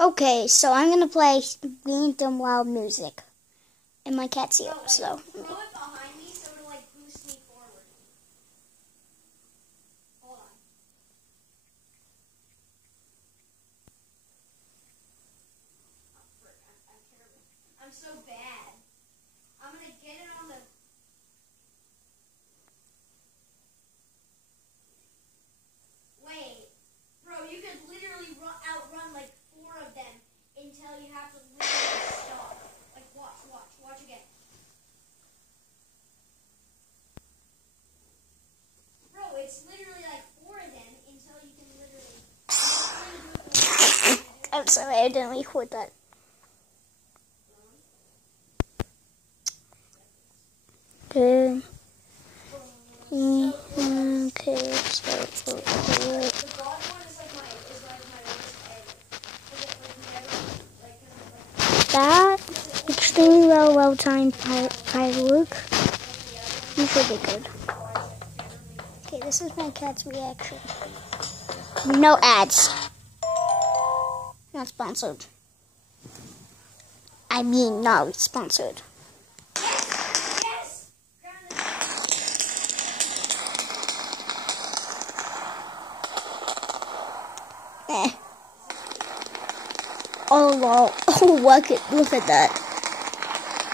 Okay, so I'm gonna play random loud music. And my cat's here, so. Throw it behind me so it'll like boost me forward. Hold on. I'm terrible. I'm so bad. I'm gonna get it on the. Wait, bro, you could literally outrun like 4 of them until you have to literally stop. Like, watch again. Bro, it's literally like 4 of them until you can literally. I'm sorry, I didn't record that. Okay. Okay, so. The God one is like my worst ever. That extremely well timed firework. You should be good. Okay, this is my cat's reaction. No ads. Not sponsored. I mean, not sponsored. Yes! Eh. Oh, wow. Oh, look at that.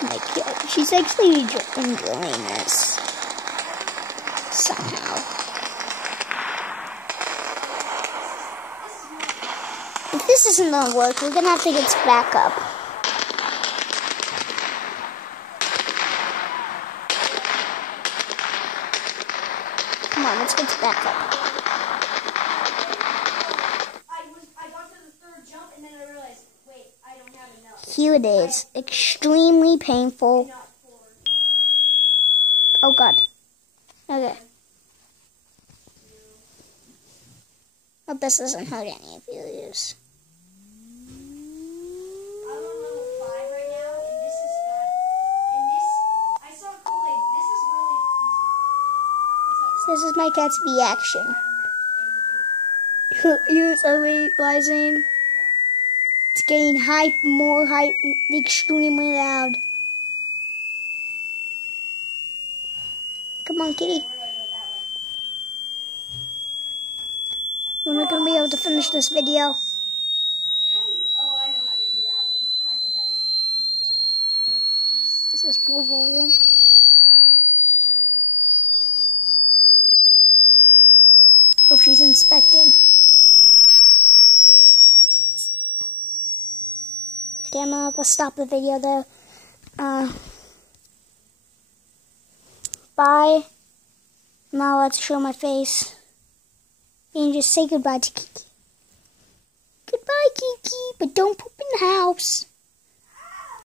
My cat. She's actually enjoying this. Somehow. If this isn't gonna work, we're gonna have to get back up. Come on, let's get back up. I got to the 3rd jump and then I realized, wait, I don't have enough. Here it is. Extremely painful. Not 4. Oh, God. Okay. Hope this doesn't hurt any of you. I'm on level 5 right now, and this is fun. And this, I saw Kool-Aid. This is really easy. What's up? This is my cat's reaction. I don't have anything. Use a rising. It's getting more hype, extremely loud. Come on, kitty. Where do I go that way? We're not gonna be able to finish this video. How do you, oh, I know how to do that one. I think I know. I know the names. This is full volume. Hope she's inspecting. Okay, I'm gonna have to stop the video there. Bye. Now let's show my face. And just say goodbye to Kiki. Goodbye, Kiki, but don't poop in the house.